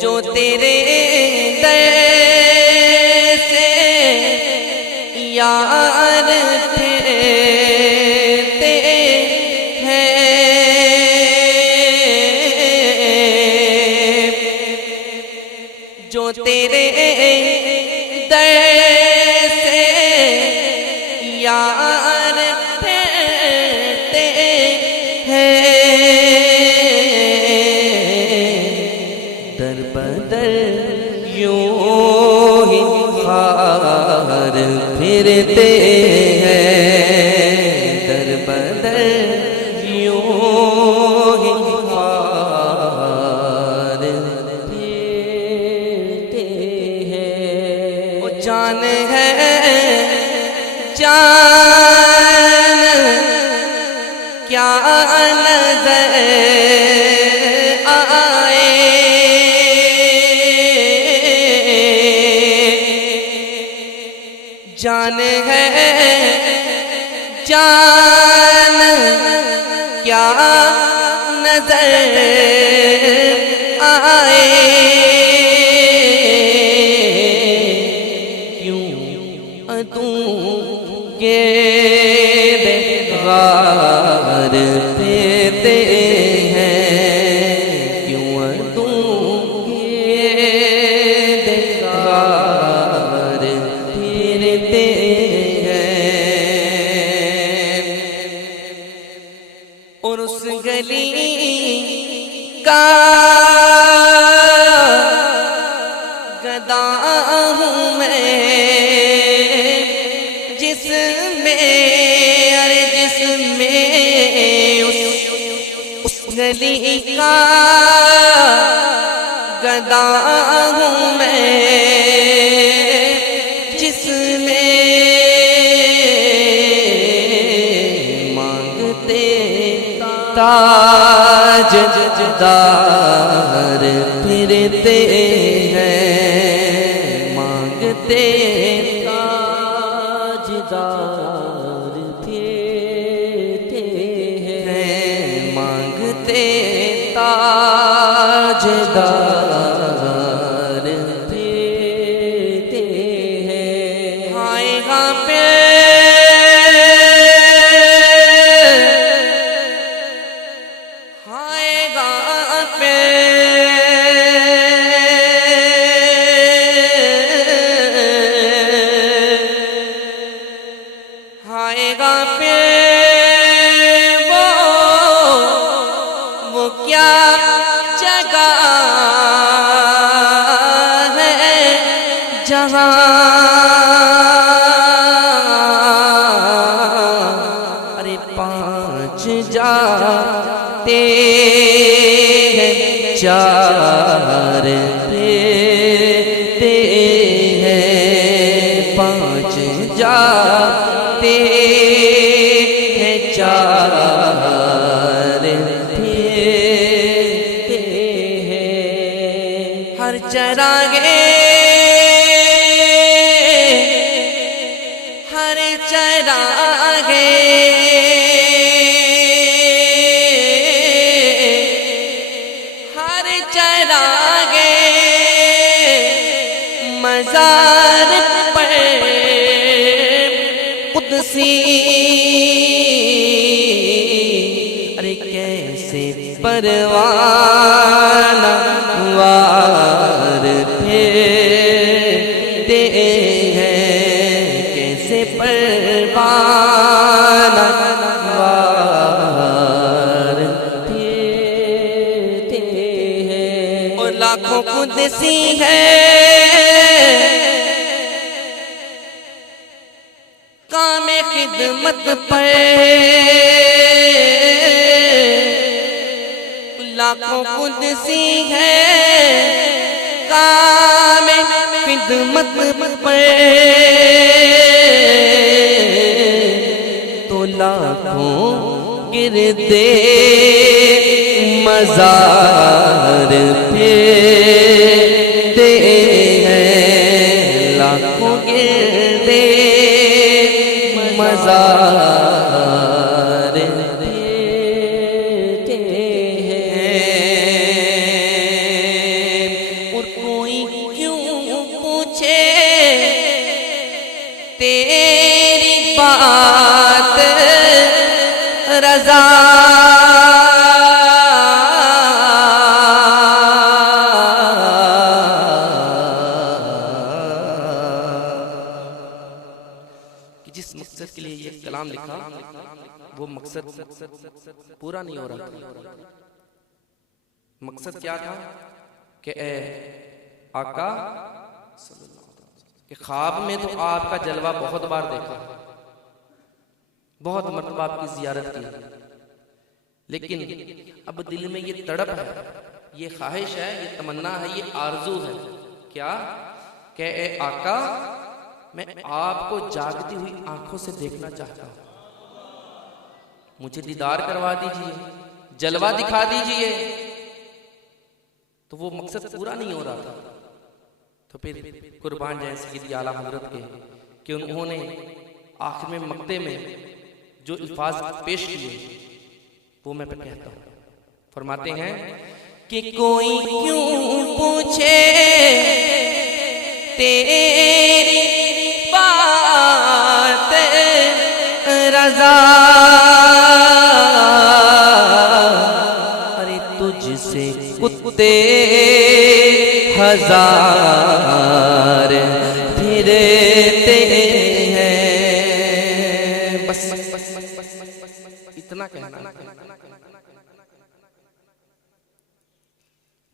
जो तेरे दर से यार फिरते हैं, जो तेरे दर से यार फिरते हैं, दर बदर यूं ही खार फिरते हैं, दर बदर यूं ही खार फिरते हैं। वो जान है जान क्या नजर आए, जान है जान क्या नजर आए, क्यों तू के गार देते हैं, क्यों तू के गार देते हैं। और उस गली का गदा हूँ मैं, जिसमें अरे जिसमें उस गली का गदा हूँ मैं, जिसमें मांगते ताजदार फिरते हैं, मांगते ताजदार फिरते हैं, मांगते ताजदार फिरते हैं। हाय हाँ पे आएगा पे वो क्या जगह है जहाँ अरे पाँच जाते हैं चार देते हैं, पाँच जाते हैं चार देते हैं। हर चरागे हर चरागे हर चरागे मज़ार पर कुदसी अरे कैसे परवाना वार फेरते हैं, कैसे परवाना वार फेरते हैं। और लाखों कुदसी है कामे खिदमत पर, लाखों कुदसी है कामे खिदमत पर, तो लाखों गिरते मज़ार फेरते हैं, लाखों गिरते मज़ार फेरते हैं। मकसद पूरा नहीं हो रहा था। मकसद क्या था कि ए आका कि ख्वाब में तो आपका जलवा बहुत बार देखा, बहुत मर्तबा आपकी जियारत की, लेकिन अब दिल में ये तड़प है, ये ख्वाहिश है, ये तमन्ना है, ये आरजू है क्या कि ए आका मैं आपको जागती हुई आंखों से देखना चाहता हूं, मुझे दीदार करवा दीजिए, जलवा दिखा दीजिए। तो वो मकसद पूरा नहीं हो रहा था। तो फिर कुर्बान जाए सैयद आला हजरत के कि उन्होंने आखिर में मक्ते में जो अल्फाज पेश किए वो मैं कहता हूं। फरमाते हैं कि कोई क्यों पूछे तेरी बात रज़ा, अरे तुझसे कुत्ते हजार फिरते हैं। बस इतना कहना,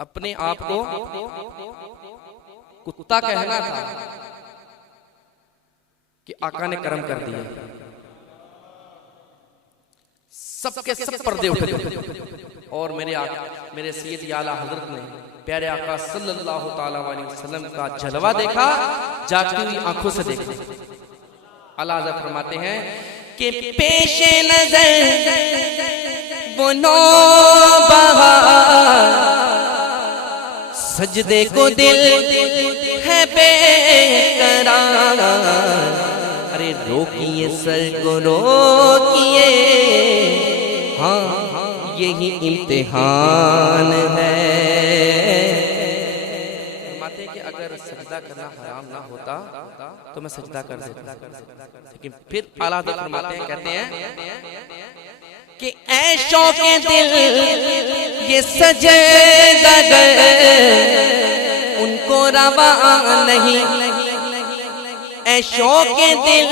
अपने आप को कुत्ता कहना था कि आका ने करम कर दिया, सबके सब पर्दे उठ गए और मेरे सैयद आला हजरत ने प्यारे आका सल्लल्लाहु ताला अलैहि वसल्लम का जलवा देखा, जागती हुई आंखों से देखा। आला हजरत फरमाते हैं कि पेशे नजर वो नौबहार, सजदे को दिल है बेकरार, अरे रोकिए सर को रोकिए, हाँ यही इम्तिहान है। फरमाते हैं कि अगर सजदा करना हराम ना होता तो मैं सजदा कर देता, लेकिन फिर आला हज़रत फरमाते हैं, कहते हैं कि ऐशों के दिल ये सजदा गए उनको रवा नहीं, ऐशों के दिल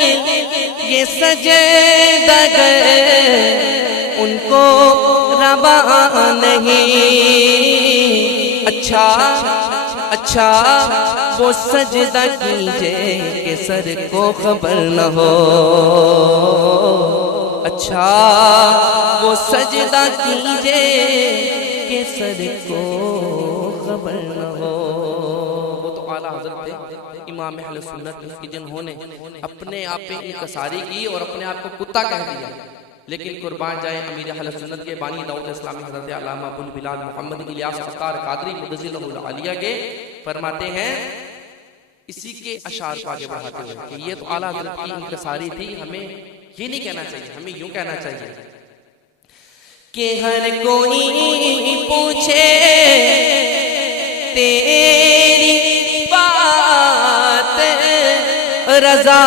ये सजदा गए उनको रवा नहीं। अच्छा अच्छा वो सजदा कीजिए कि सर को खबर न हो, अच्छा वो सजदा कीजिए कि सर को खबर न हो। वो तो आला हज़रत थे इमाम अहले सुन्नत कि जिन्होंने अपने आप पे इनकसारी की और अपने आप को कुत्ता कह दिया। लेकिन कुर्बान जाए अमीर अहले सुन्नत के बानी दाऊद इस्लामी हज़रत अल्लामा अबुल बिलाल मोहम्मद इलियास अत्तार कादरी मुद्दज़िलहुल आलिया के फरमाते हैं इसी के अशार को आगे बढ़ाते हुए कि ये तो आला हज़रत की इनकसारी थी, हमें ये नहीं कहना चाहिए, हमें यूं कहना चाहिए कि हर कोई पूछे तेरी बात रज़ा,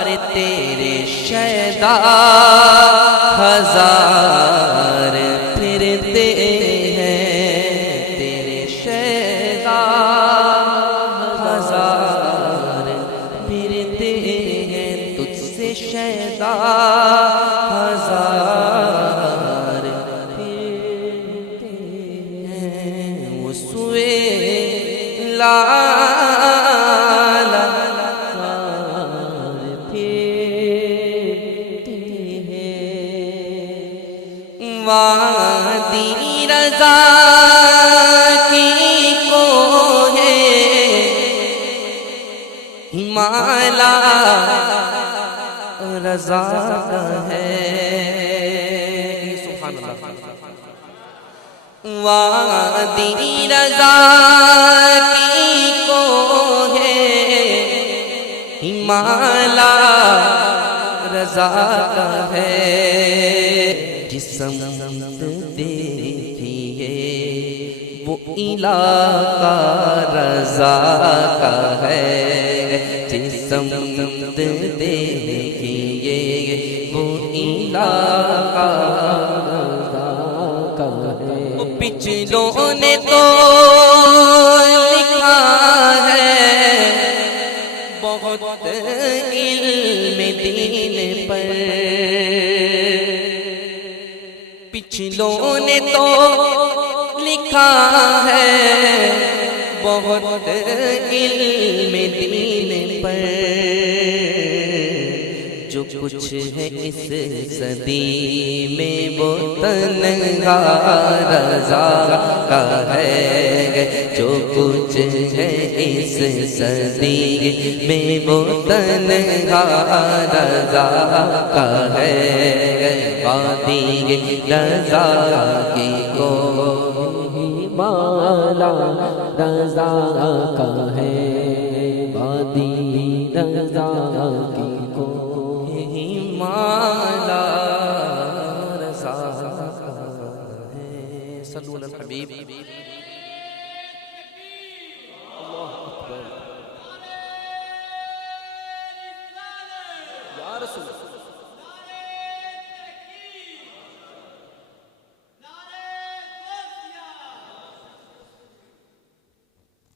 अरे तेरे शैदा हजार फिरते हैं, तेरे शैदा हजार फिरते हैं, तुझसे शैदा हजार फिरते हैं। वो सुए लाला फिरते हैं, वादी रज़ा की को है हिमाला रज़ा का है। सुभान अल्लाह। वादी रज़ा की को है हिमाला रज़ा का है। जिस्म देखिए वो इलाका रज़ा का है, जिस्म देखिए वो इलाका रज़ा का है। पिछलों ने तो लिखा है बहुत इल्म दीन पिछलों ने तो लिखा है बहुत इल्म दीन पर, जो कुछ है इस सदी में वो तन्हा रज़ा का है। जो कुछ है इस सदी में वो तन्हा रज़ा का है। वादी रज़ा की को माला रज़ा का है। वादी रज़ा की को माला रज़ा का है। सल्लल्लाहु अलैहि हबीब।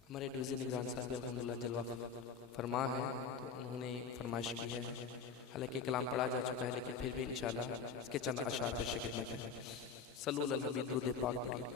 हमारे डिवीजन निगरान साहब अल्हम्दुलिल्लाह जलवा फरमा है, तो उन्होंने फरमाइश की है। हालांकि कलाम पढ़ा जा चुका है, लेकिन फिर भी इंशाअल्लाह इसके चंद अशार पेश खिदमत है। सल्लल्लाहु अलैहि हबीब दुरूद पाक पढ़िए।